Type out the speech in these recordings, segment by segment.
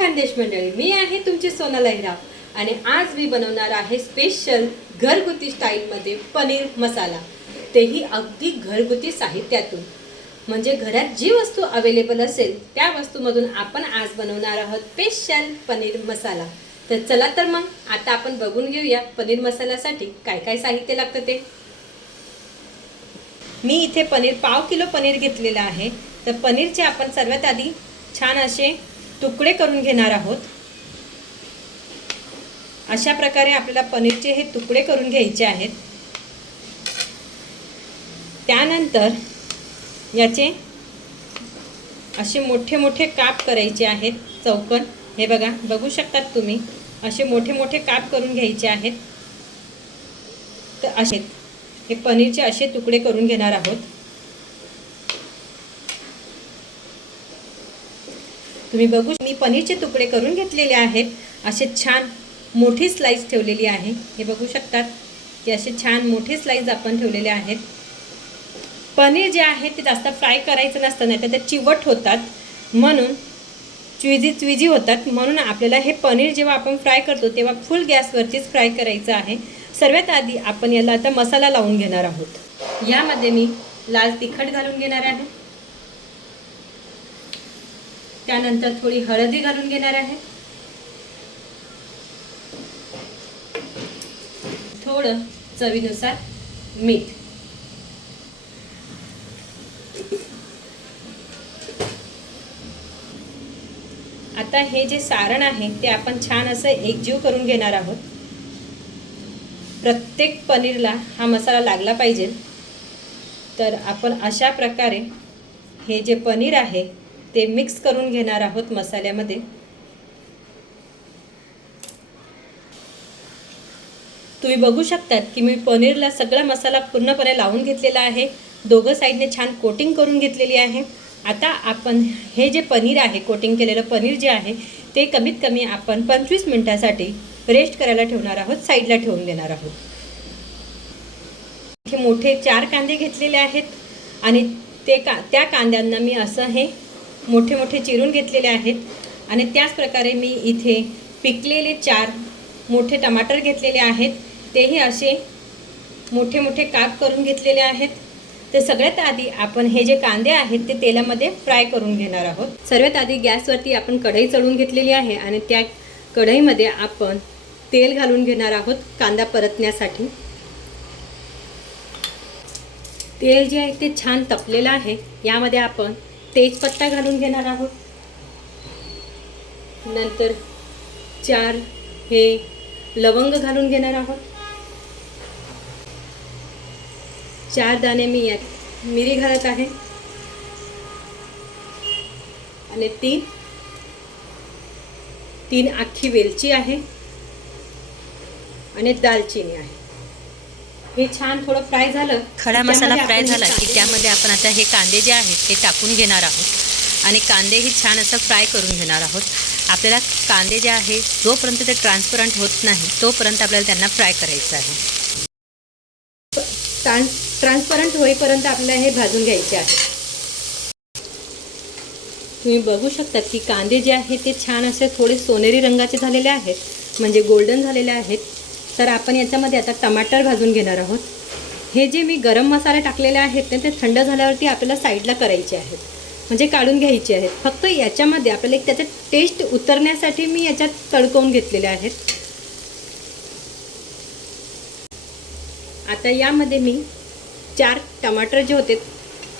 खानदेश मंडळी, मी आहे तुमची सोना लहिराव आणि आज मी बनवणार आहे स्पेशल घरगुती स्टाईलमध्ये पनीर मसाला, तेही अगदी घरगुती साहित्यातून। म्हणजे घरात जी वस्तू अवेलेबल असेल त्या वस्तूमधून आपण आज बनवणार आहोत स्पेशल पनीर मसाला। तर चला तर मग आता आपण बघून घेऊया पनीर मसाल्यासाठी काय काय साहित्य लागतं ते। मी इथे पनीर पाव किलो पनीर घेतलेला आहे। तर पनीरचे आपण सर्वात आधी छान असे तुकडे करून घेणार आहोत। अशा प्रकारे आपल्याला पनीरचे हे तुकडे करून घ्यायचे आहेत। त्यानंतर याचे असे मोठे मोठे काप करायचे आहेत, चौकोन। हे बघा, बघू शकतात तुम्ही, असे मोठे मोठे काप करून घ्यायचे आहेत। तर असे हे पनीरचे असे तुकडे करून घेणार आहोत। तुम्ही बघू, मी पनीरचे तुकडे करून घेतलेले आहेत। असे छान मोठी स्लाइस ठेवलेली आहे। हे बघू शकतात की असे छान मोठे स्लाइस आपण ठेवलेले आहेत। पनीर जे आहे ते जास्त फ्राय करायचं नसतं, नाही तर ते चिवट होतात, म्हणून चुईजी होतात। म्हणून आपल्याला हे पनीर जेव्हा आपण फ्राय करतो तेव्हा फुल गॅसवरतीच फ्राय करायचं आहे। सर्वात आधी आपण याला आता मसाला लावून घेणार आहोत। यामध्ये मी लाल तिखट घालून घेणार आहे। त्यानंतर थोडी हळदी घालून घेणार आहे। थोडं चवीनुसार मीठ। आता हे जे सारण आहे ते आपण छान असं एकजीव करून घेणार आहोत। प्रत्येक पनीरला हा मसाला लागला पाहिजे। तर आपण अशा प्रकारे हे जे पनीर आहे ते मिक्स करून घेणार आहोत मसाल्यामध्ये। तुम्ही बघू शकतात की मी पनीरला सगळा मसाला पूर्णपणे लावून घेतलेला आहे। दोघं साईडने छान कोटिंग करून घेतलेली आहे। आता आपण हे जे पनीर आहे, कोटिंग केलेलं पनीर जे आहे ते कमीत कमी आपण 25 मिनिटांसाठी रेस्ट करायला ठेवणार आहोत, साईडला ठेवून देणार आहोत। हे मोठे 4 कांदे घेतलेले आहेत आणि त्या कांद्यांना मी असं हे मोठे मोठे चिरून घेतलेले आहेत। आणि त्याच प्रकारे मी इथे पिकलेले 4 मोठे टमाटर घेतलेले आहेत, तेही असे मोठे मोठे काप करून घेतलेले आहेत। तर सगळ्यात आधी आपण हे जे कांदे आहेत ते तेलामध्ये फ्राय करून घेणार आहोत। सर्वात आधी गॅसवरती आपण कढई चढवून घेतलेली आहे आणि त्या कढईमध्ये आपण तेल घालून घेणार आहोत कांदा परतण्यासाठी। तेल जे आहे ते छान तपलेलं आहे। यामध्ये आपण तेजपत्ता घालून घेणार आहोत। नंतर 4 हे लवंग घालून घेणार आहोत। 4 दाणे मी यात मिरी घालत आहे आणि 3 अख्खी वेलची आहे आणि दालचिनी आहे। हे छान थोडं फ्राय झालं, खडा मसाला फ्राय झाला की त्यामध्ये आपण आता हे कांदे जे आहेत ते टाकून घेणार आहोत आणि कांदेही छान असं फ्राय करून घेणार आहोत। आपल्याला कांदे जे आहे जोपर्यंत ते ट्रान्सपरंट होत नाही तोपर्यंत आपल्याला त्यांना फ्राय करायचं आहे। ट्रान्सपरंट होईपर्यंत आपल्याला हे भाजून घ्यायचे आहे। तुम्ही बघू शकता की कांदे जे आहे ते छान असे थोडे सोनेरी रंगाचे झालेले आहेत, म्हणजे गोल्डन झालेले आहेत। तर आपण याच्यामध्ये आता टमाटर भाजून घेणार आहोत। हे जे मी गरम मसाले टाकलेले आहेत ते थंड झाल्यावरती आपल्याला साईडला करायचे आहेत, म्हणजे काढून घ्यायचे आहेत। फक्त याच्यामध्ये आपल्याला एक त्याचा टेस्ट उतरण्यासाठी मी याच्यात तडकवून घेतलेले आहेत। आता यामध्ये मी 4 टमाटर जे होते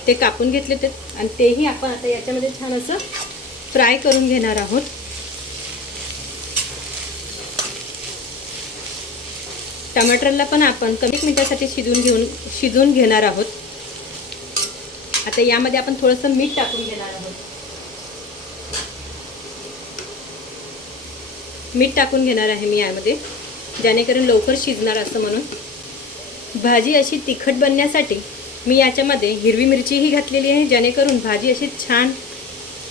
ते कापून घेतले होते आणि तेही आपण आता याच्यामध्ये छान असं फ्राय करून घेणार आहोत। टमाटरला पण आपण कमी मिनिटासाठी शिजवून घेणार आहोत। आता यामध्ये आपण थोडंसं मीठ टाकून घेणार आहोत। मीठ टाकून घेणार आहे मी यामध्ये, जेणेकरून लवकर शिजणार असं म्हणून। भाजी अशी तिखट बनण्यासाठी मी याच्यामध्ये हिरवी मिरचीही घातलेली आहे, जेणेकरून भाजी अशी छान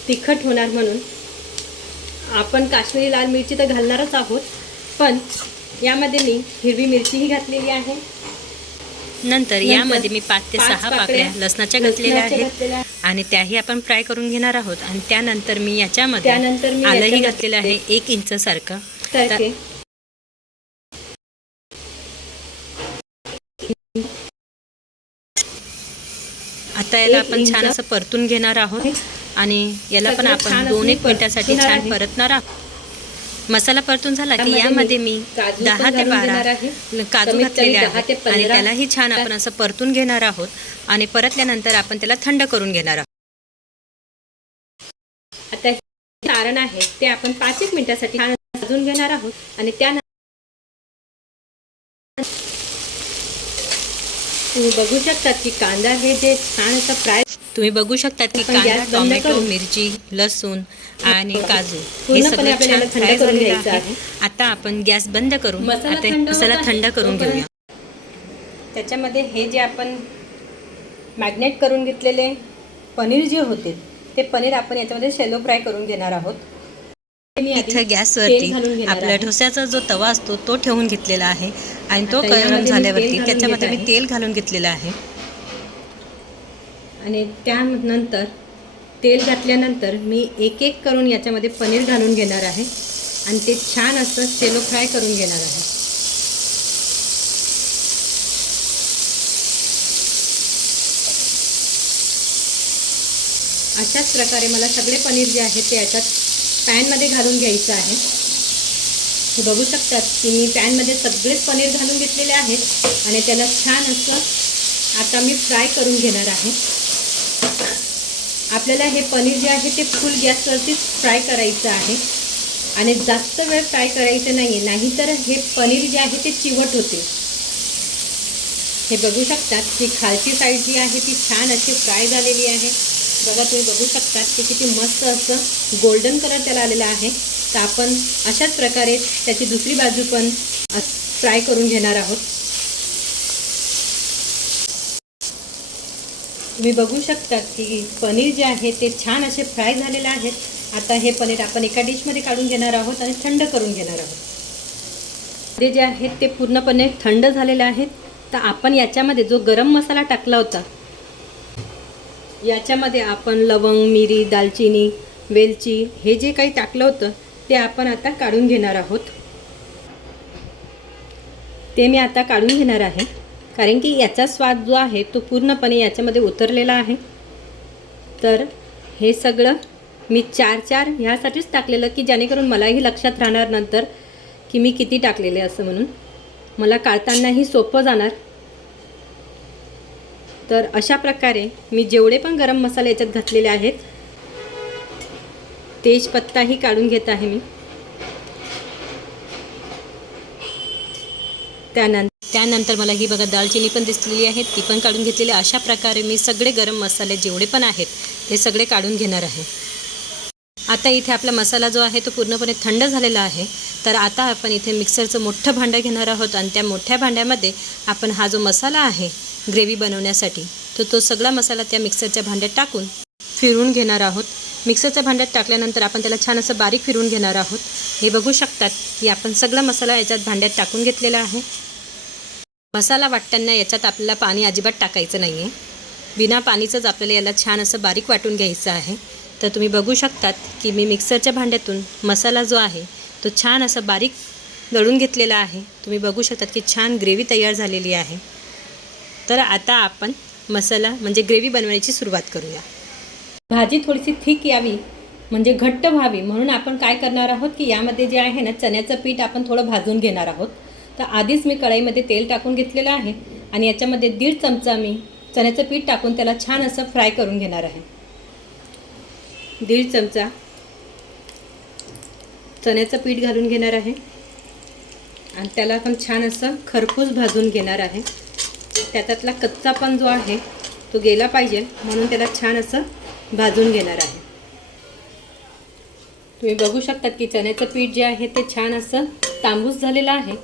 तिखट होणार म्हणून। आपण काश्मीरी लाल मिरची तर घालणारच आहोत, पण यामध्ये मी हिरवी मिरचीही घातलेली आहे। नंतर यामध्ये मी 5 ते 6 पाकळ्या लसणाच्या घातलेल्या आहेत आणि त्याही आपण फ्राय करून घेणार आहोत. आणि त्यानंतर मी त्यानंतर याच्यामध्ये मी आलंही याच्यामध्ये घातलेलं आहे 1 इंच सारखं. तळते. आता याला 1 आपण छान इंच असं परतून घेणार आहोत आणि याला पण सगळं आपण छान असं 2-1 मी मिनिटासाठी परतून छान आहे. परतणार आहोत. मसाला परतून झाला की त्यामध्ये यामध्ये मी मी काजू 10 पण ते घालून 12 घेणार आहे. काजू कमीत घातलेले कमी 10 आहेत ते आणि 15 त्यालाही छान आपण असं परतून घेणार आहोत. आणि परतल्यानंतर आपण त्याला थंड करून घेणार आहोत. आता हे सारण आहे ते आपण 5-1 मिनिटासाठी छान भाजून घेणार आहोत. आणि त्यानंतर तुम्ही बघू शकता की कांदा हे जे छान असं फ्राय तुम्ही बघू शकता की आपण कांदा, गॅस बंद टोमॅटो, करून मिरची, लसूण आणि काजू हे पूर्णपणे सगळं आपल्याला छान थंड फ्राय करून झालेलं घ्यायचं आहे. आहे. आता आपण गॅस बंद करून मसाला आता थंड मसाला होत थंड आहे. करून तोपर्यंत घेऊया. त्याच्यामध्ये हे जे आपण मॅग्नेट करून घेतलेले पनीर जे होते ते पनीर आपण याच्यामध्ये शॅलो फ्राय करून घेणार आहोत. मी आधी इथं तेल गॅसवरती घालून घेणार आपला आहे. डोस्याचा जो तवा असतो तो ठेवून घेतलेला आहे आणि तो आता गरम यामध्ये मी झाल्यावरती तेल घालून त्याच्यामध्ये घेत मी आहे. तेल घालून घेतलेलं आहे. आणि त्यानंतर तेल घातल्यानंतर मी एक एक करून याच्यामध्ये पनीर घालून घेणार आहे आणि ते छान असं शॅलो फ्राय करून घेणार आहे. अशाच प्रकारे मला सगळे पनीर जे आहे ते याच्यात पॅनमध्ये घालून घ्यायचं आहे. हे बघू शकतात की मी पॅनमध्ये सगळेच पनीर घालून घेतलेले आहेत आणि त्याला छान असं आता मी फ्राय करून घेणार आहे. आपल्याला हे पनीर जे आहे ते फुल गॅसवरतीच फ्राय करायचं आहे आणि जास्त वेळ फ्राय करायचं नाही आहे, नाहीतर हे पनीर जे आहे ते चिवट होते. हे बघू शकतात की खालची साईड जी आहे ती छान अशी फ्राय झालेली आहे. बघा तुम्ही बघू शकतात की किती मस्त असं गोल्डन कलर त्याला आलेला आहे. तर आपण अशाच प्रकारे त्याची दुसरी बाजू पण फ्राय करून घेणार आहोत. तुम्ही बघू शकतात की पनीर जे आहे ते छान असे फ्राय झालेले आहेत. आता हे पनीर आपण एका डिशमध्ये काढून घेणार आहोत आणि थंड करून घेणार आहोत. ते जे आहेत ते पूर्णपणे थंड झालेले आहेत. तर आपण याच्यामध्ये जो गरम मसाला टाकला होता याच्यामध्ये आपण लवंग, मिरी, दालचिनी, वेलची हे जे काही टाकलं होतं ते आपण आता काढून घेणार आहोत. ते मी आता काढून घेणार आहे कारण की याचा स्वाद जो आहे तो पूर्णपणे याच्यामध्ये उतरलेला आहे. तर हे सगळं मी 4 ह्यासाठीच टाकलेलं की जेणेकरून मलाही लक्षात राहणार नंतर की मी किती टाकलेले असं म्हणून मला काढतानाही सोपं जाणार. तर अशा प्रकारे मी जेवढे पण गरम मसाले याच्यात घातलेले आहेत तेजपत्ताही काढून घेत आहे मी. त्यानंतर मला ही बघा दालचिनी पण दिसलेली आहे ती पण काढून घेतलेली. अशा प्रकारे मी सगळे गरम मसाले जेवढे पण आहेत ते सगळे काढून घेणार आहे. आता इथे आपला मसाला जो आहे तो पूर्णपणे थंड झालेला आहे. तर आता आपण इथे मिक्सरचं मोठं भांडं घेणार आहोत आणि त्या मोठ्या भांड्यामध्ये आपण हा जो मसाला आहे ग्रेव्ही बनवण्यासाठी तो सगळा मसाला त्या मिक्सरच्या भांड्यात टाकून फिरवून घेणार आहोत. मिक्सरच्या भांड्यात टाकल्यानंतर आपण त्याला छान असं बारीक फिरवून घेणार आहोत. हे बघू शकतात की आपण सगळा मसाला याच्यात भांड्यात टाकून घेतलेला आहे. मसाला वाटताना याच्यात आपल्याला पाणी अजिबात टाकायचं नाही आहे. बिना पाणीचंच आपल्याला याला छान असं बारीक वाटून घ्यायचं आहे. तर तुम्ही बघू शकतात की मी मिक्सरच्या भांड्यातून मसाला जो आहे तो छान असा बारीक दळून घेतलेला आहे. तुम्ही बघू शकतात की छान ग्रेव्ही तयार झालेली आहे. तर आता आपण मसाला म्हणजे ग्रेव्ही बनवण्याची सुरुवात करूया. भाजी थोडीशी थिक यावी म्हणजे घट्ट व्हावी म्हणून आपण काय करणार आहोत की यामध्ये जे आहे ना चण्याचं पीठ आपण थोडं भाजून घेणार आहोत. तर आधीच मी कढईमध्ये तेल टाकून घेतलेलं आहे आणि याच्यामध्ये 1.5 चमचा मी चण्याचं पीठ टाकून त्याला छान असं फ्राय करून घेणार आहे. 1.5 चमचा चण्याचं पीठ घालून घेणार आहे आणि त्याला पण छान असं खरपूस भाजून घेणार आहे. त्याच्यातला कच्चापण जो आहे तो गेला पाहिजे म्हणून त्याला छान असं भाजून घेणार आहे. तुम्ही बघू शकता की चण्याचं पीठ जे आहे ते छान असं तांबूस झालेलं आहे.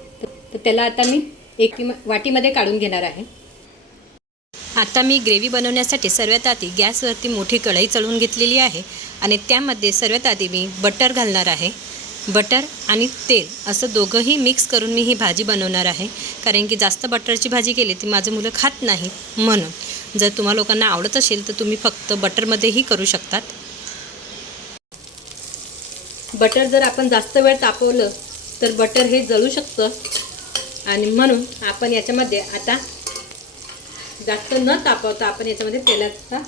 तर त्याला आता मी एक वाटीमध्ये काढून घेणार आहे. आता मी ग्रेव्ही बनवण्यासाठी सर्वात आधी गॅसवरती मोठी कढई चढवून घेतलेली आहे आणि त्यामध्ये सर्वात आधी मी बटर घालणार आहे. बटर आणि तेल असं दोघंही मिक्स करून मी ही भाजी बनवणार आहे. कारण की जास्त बटरची भाजी केली ती माझं मुलं खात नाही म्हणून. जर तुम्हा लोकांना आवडत असेल तर तुम्ही फक्त बटरमध्येही करू शकतात. बटर जर आपण जास्त वेळ तापवलं तर बटर हे जळू शकतं आणि म्हणून आपण याच्यामध्ये आता जास्त न तापवता आपण याच्यामध्ये तेलाचा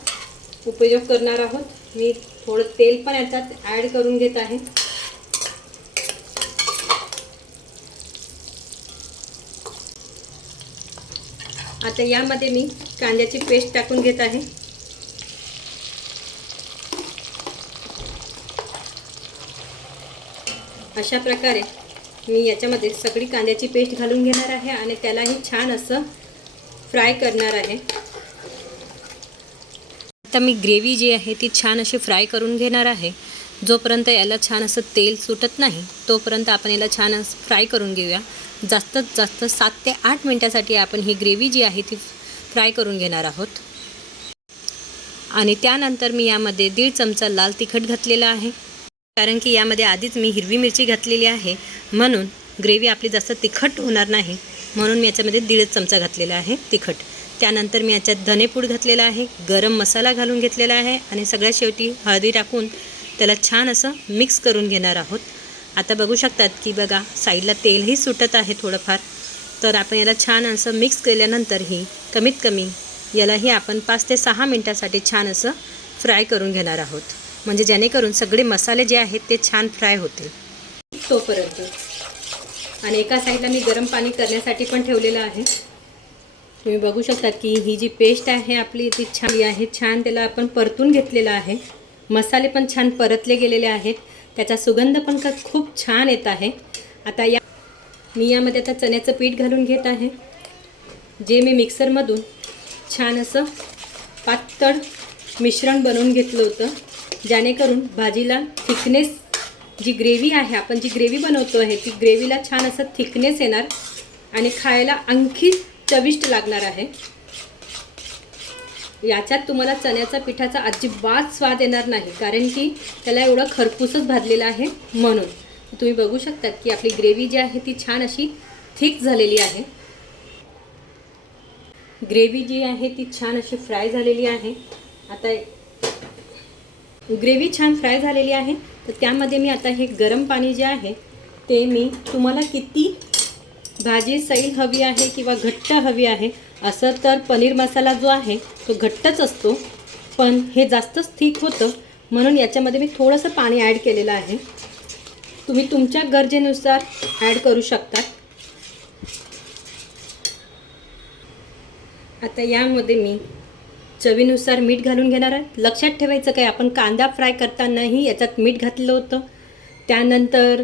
उपयोग करणार आहोत. मी थोडं तेल पण याच्यात ॲड करून घेत आहे. आता यामध्ये मी कांद्याची पेस्ट टाकून घेत आहे. अशा प्रकारे मी याच्यामध्ये सगळी कांद्याची पेस्ट घालून घेणार आहे आणि त्यालाही छान असं फ्राय करणार आहे. आता मी ग्रेव्ही जी आहे ती छान अशी फ्राय करून घेणार आहे. जोपर्यंत याला छान असं तेल सुटत नाही तोपर्यंत आपण याला छान असं फ्राय करून घेऊया. जास्तीत जास्त 7 ते 8 मिनटासाठी आपण ही ग्रेव्ही जी आहे ती फ्राय करून घेणार आहोत. आणि त्यानंतर मी यामध्ये 1.5 चमचा लाल तिखट घातलेला आहे, कारण की यामध्ये आधीच मी हिरवी मिरची घातलेली आहे, म्हणून ग्रेव्ही आपली जास्त तिखट होणार नाही, म्हणून मी याच्यामध्ये 1.5 चमचा घातलेला आहे तिखट. त्यानंतर मी याच्यात धनेपूड घातलेला आहे, गरम मसाला घालून घेतलेला आहे आणि सगळ्यात शेवटी हळदी टाकून त्याला छान असं मिक्स करून घेणार आहोत. आता बघू शकतात की बघा साईडला तेलही सुटत आहे थोडंफार. तर आपण याला छान असं मिक्स केल्यानंतरही कमीत कमी यालाही आपण 5 ते 6 मिनटासाठी छान असं फ्राय करून घेणार आहोत, म्हणजे जेणेकरून सगळे मसाले जे आहेत ते छान फ्राय होतील तोपर्यंत. आणि एका साईडला मी गरम पाणी करण्यासाठी पण ठेवलेलं आहे. तुम्ही बघू शकतात की ही जी पेस्ट आहे आपली ती छान आहे. छान त्याला आपण परतून घेतलेला आहे. मसाले पण छान परतले गेलेले आहेत. त्याचा सुगंध पण खूप छान येत आहे. आता मी यामध्ये आता चण्याचं पीठ घालून घेत आहे, जे मी मिक्सरमधून छान असं पातळ मिश्रण बनवून घेतलं होतं, जेणेकरून भाजीला थिकनेस, जी ग्रेव्ही आहे आपण जी ग्रेव्ही बनवतो आहे ती ग्रेव्हीला छान असं थिकनेस येणार आणि खायला आणखी चविष्ट लागणार आहे. याच्यात तुम्हाला चण्याच्या पिठाचा अजिबात स्वाद येणार नाही, कारण की त्याला एवढं खरपूसच भाजलेलं आहे. म्हणून तुम्ही बघू शकतात की आपली ग्रेव्ही जी आहे ती छान अशी थिक झालेली आहे. ग्रेव्ही जी आहे ती छान अशी फ्राय झालेली आहे. आता ग्रेव्ही छान फ्राय झालेली आहे, तर त्यामध्ये मी आता हे गरम पाणी जे आहे ते मी, तुम्हाला किती भाजी सैल हवी आहे किंवा घट्ट हवी आहे, असं तर पनीर मसाला जो आहे तो घट्टच असतो, पण हे जास्तच थिक होतं, म्हणून याच्यामध्ये मी थोडंसं पाणी ॲड केलेलं आहे. तुम्ही तुमच्या गरजेनुसार ॲड करू शकता. आता यामध्ये मी चवीनुसार मीठ घालून घेणार आहे. लक्षात ठेवायचं काय, आपण कांदा फ्राय करतानाही याच्यात मीठ घातलं होतं. त्यानंतर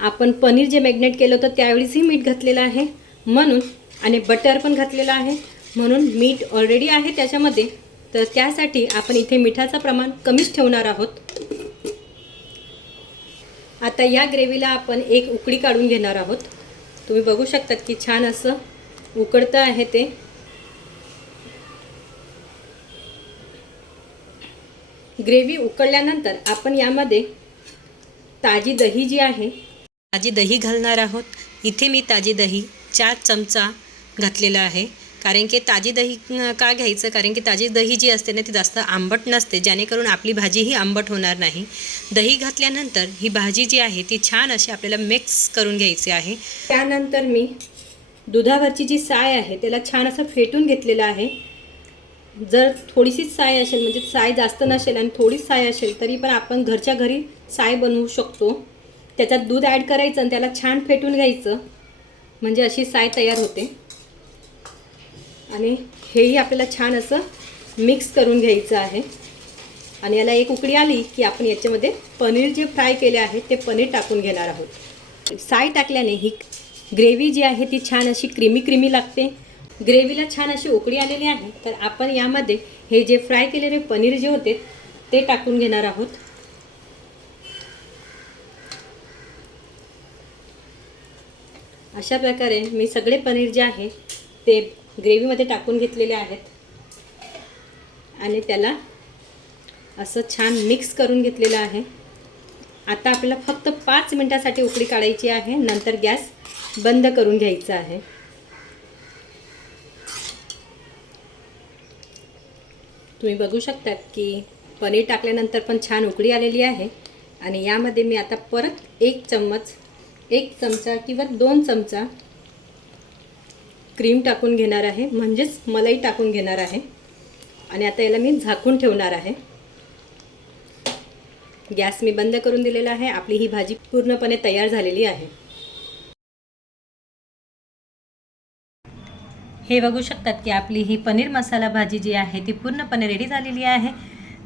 आपण पनीर जे मॅग्नेट केलं होतं त्यावेळीसही मीठ घातलेलं आहे, म्हणून, आणि बटर पण घातलेलं आहे, म्हणून मीठ ऑलरेडी आहे त्याच्यामध्ये. तर त्यासाठी आपण इथे मिठाचं प्रमाण कमीच ठेवणार आहोत. आता या ग्रेव्हीला आपण एक उकळी काढून घेणार आहोत. तुम्ही बघू शकतात की छान असं उकळतं आहे ते. ग्रेव्ही उकळल्यानंतर आपण यामध्ये ताजी दही जी आहे, ताजी दही घालणार आहोत. इथे मी ताजी दही 4 चमचा घातलेलं आहे, कारण की ताजी दही का घ्यायचं, कारण की ताजी दही जी असते ना ती जास्त आंबट नसते, जेणेकरून आपली भाजीही आंबट होणार नाही. दही घातल्यानंतर ही भाजी जी आहे ती छान अशी आपल्याला मिक्स करून घ्यायची आहे. त्यानंतर मी दुधावरची जी साय आहे त्याला छान असं फेटून घेतलेलं आहे. जर थोडीशीच साय असेल, म्हणजे साय जास्त नसेल आणि थोडीच साय असेल, तरी पण आपण घरच्या घरी साय बनवू शकतो. त्याच्यात दूध ॲड करायचं आणि त्याला छान फेटून घ्यायचं, म्हणजे अशी साय तयार होते. आणि हेही आपल्याला छान असं मिक्स करून घ्यायचं आहे. आणि याला एक उकळी आली की आपण याच्यामध्ये पनीर जे फ्राय केले आहे ते पनीर टाकून घेणार आहोत. साय टाकल्याने ही ग्रेव्ही जी आहे ती छान अशी क्रीमी लागते. ग्रेव्हीला छान अशी उकळी आलेली आहे, तर आपण यामध्ये हे जे फ्राय केलेले पनीर जे होते ते टाकून घेणार आहोत. अशा प्रकारे मी सगळे पनीर जे आहे ते ग्रेव्हीमध्ये टाकून घेतलेले आहेत आणि त्याला असं छान मिक्स करून घेतलेलं आहे. आता आपल्याला फक्त 5 मिनिटासाठी उकळी काढायची आहे, नंतर गॅस बंद करून घ्यायचा आहे. तुम्ही बघू शकता की पनीर टाकल्यानंतर पण छान उकळी आलेली आहे. आणि यामध्ये मी आता परत 1 चमचा किंवा 2 चमचा क्रीम टाकून घेणार आहे, म्हणजेच मलाई टाकून घेणार आहे. आणि आता याला मी झाकून ठेवणार आहे. गॅस मी बंद करून दिलेला आहे. आपली ही भाजी पूर्णपणे तयार झालेली आहे. हे बघू शकतात की आपली ही पनीर मसाला भाजी जी आहे ती पूर्णपणे रेडी झालेली आहे.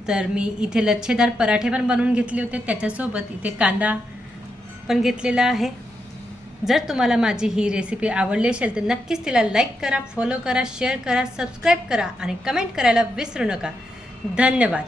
तर मी इथे लच्छेदार पराठे पण बनवून घेतले होते, त्याच्यासोबत इथे कांदा पण घेतलेला आहे. जर तुम्हाला माझी ही रेसिपी आवडली असेल तर नक्कीच तिला लाईक करा, फॉलो करा, शेअर करा, सबस्क्राईब करा आणि कमेंट करायला विसरू नका. धन्यवाद.